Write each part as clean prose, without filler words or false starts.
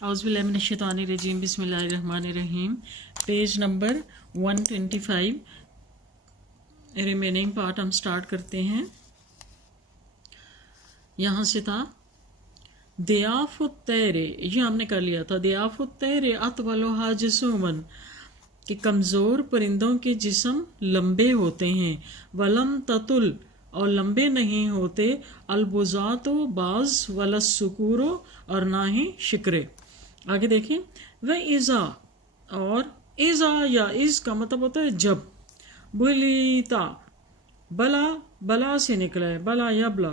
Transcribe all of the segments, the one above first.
औज़ुबिल्लाहिमिनश्शैतानिर्रजीम बिस्मिल्लाहिर्रहमानिर्रहीम। Page number 125 remaining part हम start करते हैं। यहाँ से था दियाफुत्तैरे, ये हमने कर लिया था। दियाफुत्तैरे अतवलुहा जिसूमन, कि कमज़ोर परिंदों के जिस्म लंबे होते हैं। वलम ततुल, और लंबे नहीं होते। अलबुज़ातो, बाज, वलस्सुकूरो, और ना ही शिकरे। आगे देखें, व इज़ा, और इज़ा या इज़ का मतलब होता है जब। बुलीता, बला, बला से निकला है। बला या बला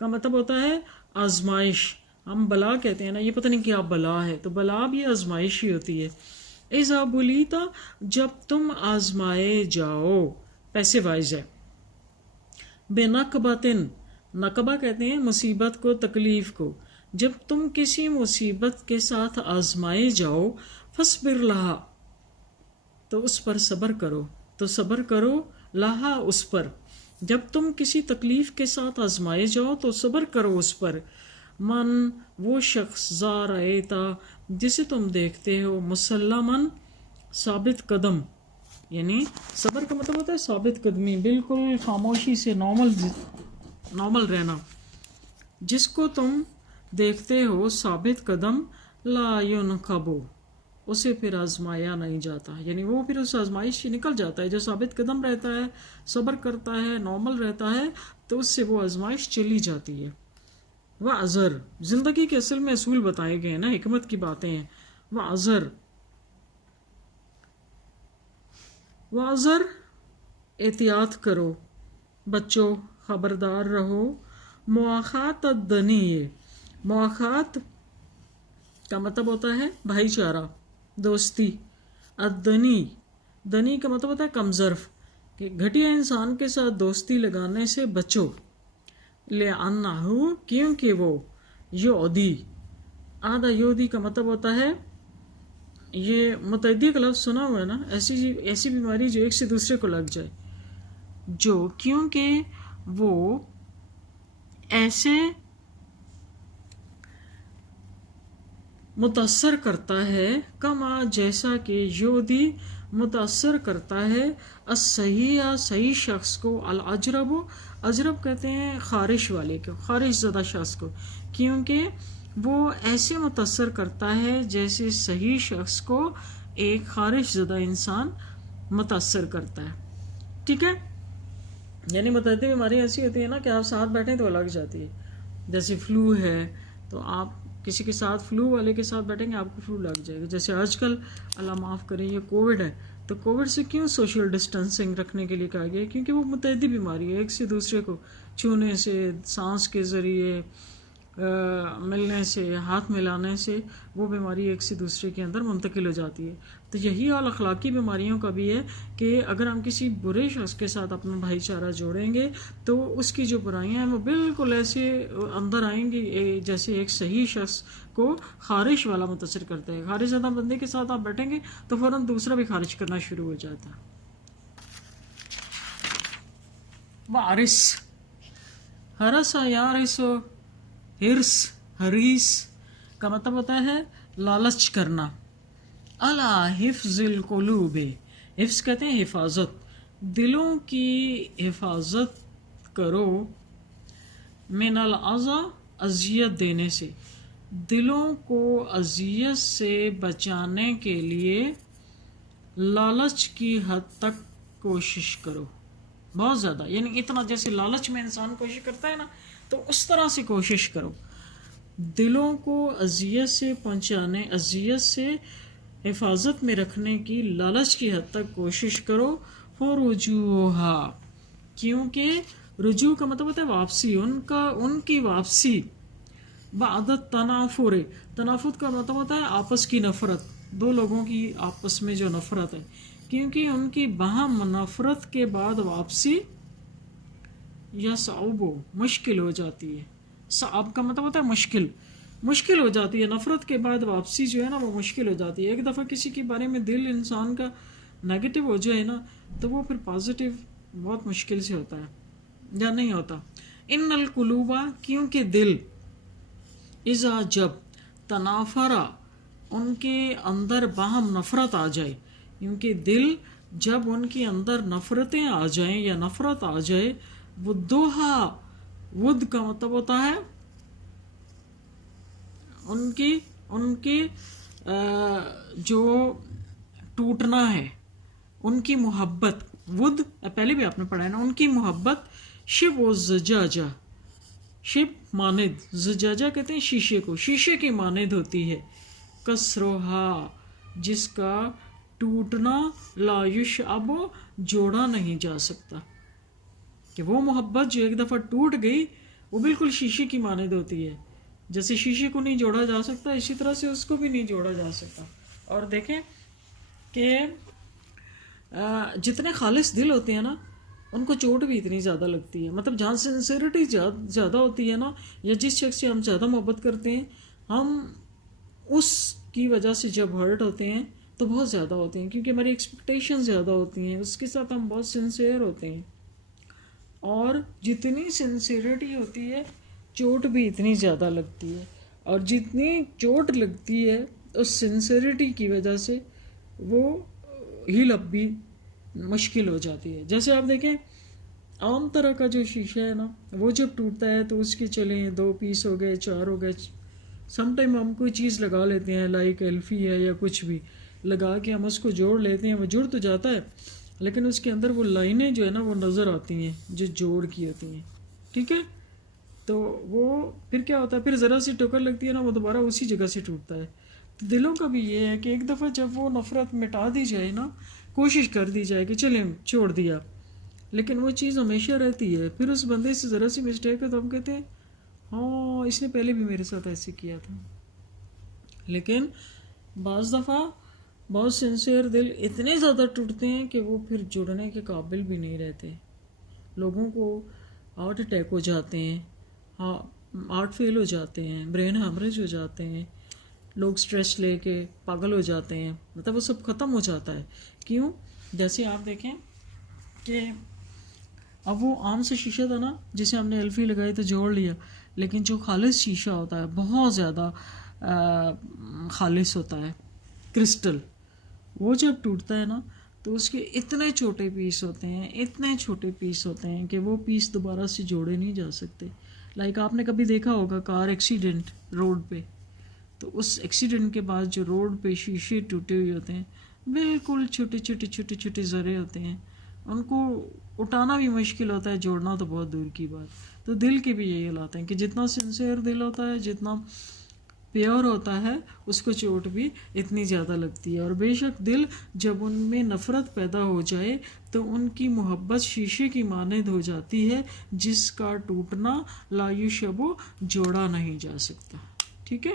का मतलब होता है आजमाइश। हम बला कहते हैं ना, ये पता नहीं क्या बला है, तो बला भी आजमाइश ही होती है। इज़ा बुलीता, जब तुम आजमाए जाओ, पैसे वाइज है। बेनकबतिन, नकबा कहते हैं मुसीबत को, तकलीफ को। जब तुम किसी मुसीबत के साथ आजमाए जाओ, फसबिर लहा, तो उस पर सब्र करो। तो सब्र करो लहा, उस पर। जब तुम किसी तकलीफ के साथ आजमाए जाओ तो सब्र करो उस पर। मन, वो शख्स, ज़ारएता, जिसे तुम देखते हो, मुसल्लमन, साबित कदम। यानी सब्र का मतलब होता है साबित कदमी, बिल्कुल खामोशी से नॉर्मल रहना। जिसको तुम देखते हो साबित कदम, ला युनकबो, उसे फिर आजमाया नहीं जाता। यानी वो फिर उस आजमाइश से निकल जाता है। जो साबित कदम रहता है, सब्र करता है, नॉर्मल रहता है, तो उससे वो आजमाइश चली जाती है। वह अज़र, जिंदगी के असल में असूल बताए गए हैं ना, हिकमत की बातें हैं। वह अज़र, वाज़र, एहतियात करो, बच्चों खबरदार रहो। मुआखात अद्दनीय, मुआखात का मतलब होता है भाईचारा, दोस्ती। अद्दनी, दनी का मतलब होता है कमज़र्फ, कि घटिया इंसान के साथ दोस्ती लगाने से बचो। ले अन्नाहु, क्योंकि वो योदी, आधा योदी का मतलब होता है, ये मुतअद्दी का लफ्ज़ सुना हुआ है ना, ऐसी बीमारी जो एक से दूसरे को लग जाए। जो, क्योंकि वो ऐसे मुतासर करता है, कमा जैसा कि योदी मुतासर करता है, असहिया, सही शख्स को, अल अजरब, अजरब कहते हैं खारिश वाले को, खारिश ज़दा शख्स को। क्योंकि वो ऐसे मुतासर करता है जैसे सही शख्स को एक खारिश ज़दा इंसान मुतासर करता है। ठीक है, यानी मुतअद्दी बीमारी ऐसी होती है ना कि आप साथ बैठें तो लग जाती है। जैसे फ्लू है, तो आप किसी के साथ, फ्लू वाले के साथ बैठेंगे, आपको फ्लू लग जाएगा। जैसे आजकल अल्लाह माफ़ करे ये कोविड है, तो कोविड से क्यों सोशल डिस्टेंसिंग रखने के लिए कहा गया है? क्योंकि वो मुतअद्दी बीमारी है, एक से दूसरे को छूने से, सांस के ज़रिए, मिलने से, हाथ मिलाने से वो बीमारी एक से दूसरे के अंदर मुंतकिल हो जाती है। तो यही हाल अखलाकी बीमारियों का भी है कि अगर हम किसी बुरे शख्स के साथ अपना भाईचारा जोड़ेंगे तो उसकी जो बुराइयां हैं वो बिल्कुल ऐसे अंदर आएंगी जैसे एक सही शख्स को खारिश वाला मुतासर करता है। खारिश ज़्यादा बंदे के साथ आप बैठेंगे तो फ़ौरन दूसरा भी खारिश करना शुरू हो जाता है। वारिस, हरसा यारिसो, हिर्स, हरीस का मतलब होता है लालच करना। अला हिफ्ज़िल कुलूबे, हिफ्ज़ कहते हैं हिफाजत, दिलों की हिफाजत करो। मिनल अज़ा, अजियत देने से, दिलों को अजियत से बचाने के लिए लालच की हद तक कोशिश करो, बहुत ज़्यादा। यानी इतना जैसे लालच में इंसान कोशिश करता है ना, तो उस तरह से कोशिश करो। दिलों को अजियत से पहुंचाने, अजियत से हिफाजत में रखने की लालच की हद तक कोशिश करो। फरुजूहा, क्योंकि रुजू का मतलब होता है वापसी, उनकी वापसी। बादत तनाफुर, तनाफुर का मतलब होता है आपस की नफरत, दो लोगों की आपस में जो नफरत है, क्योंकि उनकी बाहम नफरत के बाद वापसी या साउबो, मुश्किल हो जाती है। साब का मतलब होता है मुश्किल हो जाती है। नफरत के बाद वापसी जो है ना वो मुश्किल हो जाती है। एक दफ़ा किसी के बारे में दिल इंसान का नेगेटिव हो जाए ना, तो वो फिर पॉजिटिव बहुत मुश्किल से होता है या नहीं होता। इन्नल कुलूबा, क्योंकि दिल, इज़ा जब, तनाफरा ان کے اندر باہم نفرت آ جائے، ان کے دل جب ان کے اندر نفرتیں آ جائیں یا نفرت آ جائے، ودوہا، ود کا مطلب ہوتا ہے ان کی جو ٹوٹنا ہے، ان کی محبت، ود پہلے بھی آپ نے پڑھا ہے نا، ان کی محبت، شب و زجاجہ، شب مانند، زجاجہ کہتے ہیں شیشے کو، شیشے کی مانند ہوتی ہے، کسروہا، جس کا ٹوٹنا، لا یشعب، جوڑا نہیں جا سکتا، کہ وہ محبت جو ایک دفعہ ٹوٹ گئی وہ بالکل شیشے کی مانند ہوتی ہے، جیسے شیشے کو نہیں جوڑا جا سکتا اسی طرح سے اس کو بھی نہیں جوڑا جا سکتا۔ اور دیکھیں کہ جتنے خالص دل ہوتے ہیں نا ان کو چوٹ بھی اتنی زیادہ لگتی ہے، مطلب جہاں سنسیریٹی زیادہ ہوتی ہے نا، یا جس شخص سے ہم زیادہ محبت کرتے ہیں، ہم اس کی وجہ سے جب ہرٹ ہوتے ہیں تو بہت زیادہ ہوتے ہیں، کیونکہ ہماری ایکسپیکٹیشن زیادہ ہوتی ہیں، اس کے ساتھ ہم بہت سنسیئر ہوتے ہیں، اور جتنی سنسیئرٹی ہوتی ہے چوٹ بھی اتنی زیادہ لگتی ہے، اور جتنی چوٹ لگتی ہے اس سنسیئرٹی کی وجہ سے وہ ہیل اپ بھی مشکل ہو جاتی ہے۔ جیسے آپ دیکھیں عام طرح کا جو شیشہ ہے نا، وہ جب ٹوٹتا ہے تو اس کے چلیں 2 پیس ہو گئے، 4 ہو گئے، سم ٹائم ہم کوئی چیز لگا لیتے ہیں، لائک ایلفی ہے یا کچھ بھی لگا کے ہم اس کو جوڑ لیتے ہیں، وہ جڑ تو جاتا ہے لیکن اس کے اندر وہ لائنیں جو ہے نا وہ نظر آتی ہیں جو جوڑ کی ہوتی ہیں، ٹھیک ہے؟ تو وہ پھر کیا ہوتا ہے، پھر ذرا سی ٹوکر لگتی ہے نا وہ دوبارہ اسی جگہ سے ٹوٹتا ہے۔ تو دلوں کا بھی یہ ہے کہ ایک دفعہ جب وہ نفرت مٹا دی جائے نا، کوشش کر دی جائے کہ چلیں چھوڑ دیا، لیکن وہ چیز ہمیشہ رہتی ہے، پھر اس بندے سے ذرا سی مسٹیک ہے تو ہم کہتے ہیں ہاں اس نے پہلے بھی میرے ساتھ ایسے کیا تھا، لیکن بعض دفعہ بہت سنسیئر دل اتنے زیادہ ٹوٹتے ہیں کہ وہ پھر جڑنے کے قابل بھی نہیں رہتے، لوگوں کو ہارٹ اٹیک ہو جاتے ہیں، ہارٹ فیل ہو جاتے ہیں، برین ہیمریج ہو جاتے ہیں، لوگ سٹریس لے کے پاگل ہو جاتے ہیں، مطلب وہ سب ختم ہو جاتا ہے۔ کیوں؟ جیسے آپ دیکھیں کہ اب وہ عام سے شیشہ تھا نا جسے ہم نے ایلفی لگائی تو جوڑ لیا، لیکن جو خالص شیشہ ہوتا ہے بہت زیادہ خالص ہوتا ہے، کرسٹل، وہ جب ٹوٹتا ہے نا تو اس کے اتنے چھوٹے پیس ہوتے ہیں، اتنے چھوٹے پیس ہوتے ہیں کہ وہ پیس دوبارہ سے جوڑے نہیں جا سکتے۔ لائک آپ نے کبھی دیکھا ہوگا کار ایکسیڈنٹ روڈ پہ، تو اس ایکسیڈنٹ کے بعد جو روڈ پہ شیشے ٹوٹے ہوئے ہوتے ہیں بالکل چھوٹے چھوٹے چھوٹے چھوٹے ذرے ہوتے ہیں، ان کو اٹھانا بھی مشکل ہوتا ہے، جوڑنا تو بہت دور کی بات۔ تو دل کے بھی یہی حالات ہیں کہ جتنا سنسیئر دل ہوتا ہے، جتنا پیور ہوتا ہے، اس کو چوٹ بھی اتنی زیادہ لگتی ہے، اور بے شک دل جب ان میں نفرت پیدا ہو جائے تو ان کی محبت شیشے کی مانند ہو جاتی ہے جس کا ٹوٹنا لا یشب، جوڑا نہیں جا سکتا، ٹھیک ہے؟